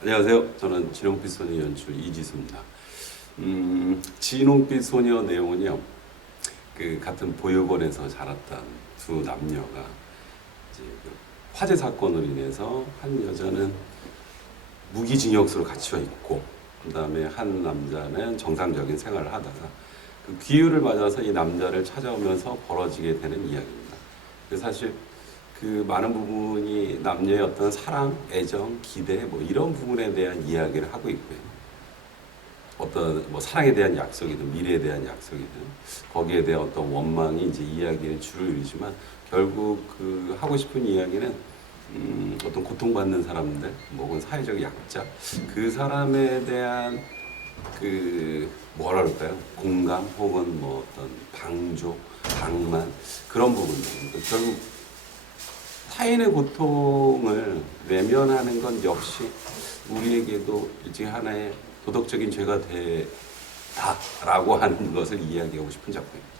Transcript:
안녕하세요. 저는 진홍빛 소녀 연출 이지수입니다. 음, 진홍빛 소녀 내용은요. 그 같은 보육원에서 자랐던 두 남녀가 이제 그 화재 사건으로 인해서 한 여자는 무기징역수로 갇혀 있고 그다음에 한 남자는 정상적인 생활을 하다가 그 기회를 맞아서 이 남자를 찾아오면서 벌어지게 되는 이야기입니다. 그 사실 그 많은 부분이 남녀의 어떤 사랑, 애정, 기대 뭐 이런 부분에 대한 이야기를 하고 있고요. 어떤 뭐 사랑에 대한 약속이든 미래에 대한 약속이든 거기에 대한 어떤 원망이 이제 이야기의 줄을 이루지만 결국 그 하고 싶은 이야기는 음, 어떤 고통받는 사람들, 뭐 혹은 사회적 약자 그 사람에 대한 그 뭐라 그럴까요? 공감 혹은 뭐 어떤 방조, 방만 그런 부분들 그러니까 결국 타인의 고통을 외면하는 건 역시 우리에게도 이제 하나의 도덕적인 죄가 되다라고 하는 것을 이야기하고 싶은 작품입니다.